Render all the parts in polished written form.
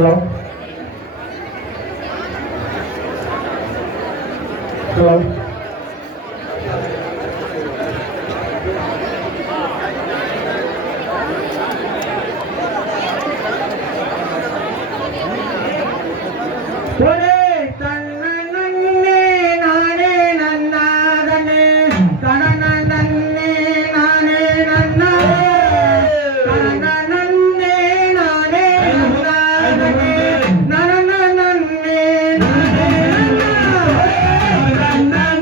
Hello? Hello? Na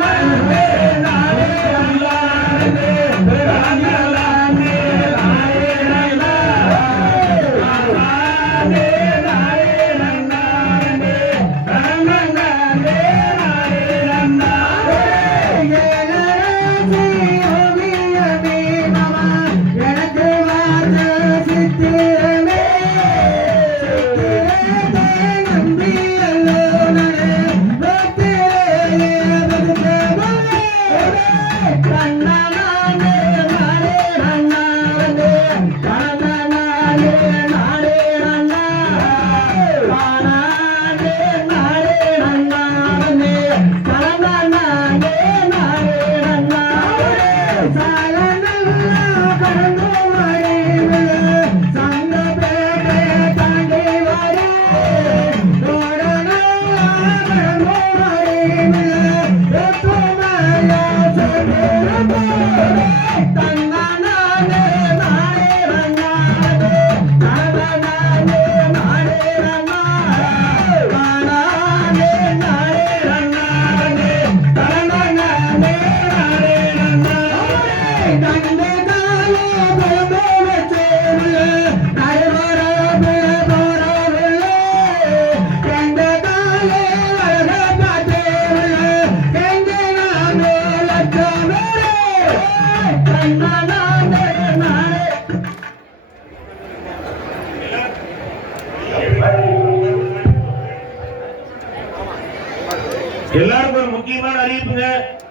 எல்லாருக்கும் ஒரு முக்கியமான அறிவிப்புங்க.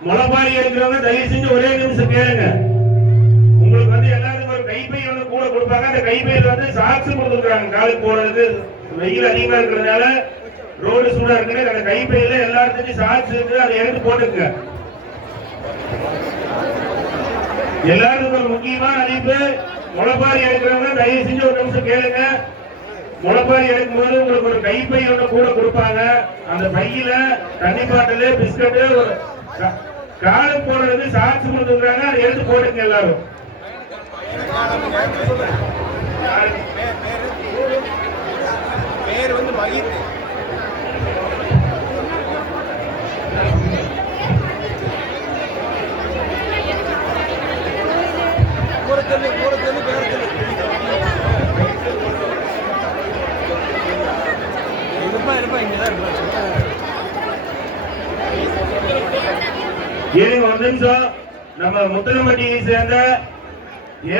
முளைப்பாரி எடுக்கிறவங்க தயவு செஞ்சு ஒரே நிமிஷம் கேளுங்க. உங்களுக்கு வந்து எல்லாருக்கும் ஒரு கைப்பை ஒன்று கூட கொடுப்பாங்க. அந்த கைப்பையில வந்து சாக்ஸ் கொடுத்துருக்காங்க. காலுக்கு போறதுக்கு வெயில் அதிகமா இருக்கிறதுனால ரோடு சூடா இருக்கு. அந்த கைப்பையில எல்லாத்துக்கும் சாக்ஸ் இருக்கு, அதை எடுத்து போட்டுங்க. எல்லாருக்கும் ஒரு முக்கியமான அறிவிப்பு. முளைப்பாரி எடுக்கிறவங்க தயவு செஞ்சு ஒரு நிமிஷம் கேளுங்க. முளைப்பாரி எடுக்கும் போது உங்களுக்கு ஒரு கைப்பை ஒன்று கூட கொடுப்பாங்க. அந்த பையில தண்ணி பாட்டில், பிஸ்கட்டு, ஒரு காலு போடுறது சாக்ஸ் கொடுத்துருக்காங்க. அதை எடுத்து போட்டுங்க எல்லாரும். பேர் வந்து மகித். ஏனுங்க ஒரு நிமிஷம். நம்ம முத்தலம்பட்டியை சேர்ந்த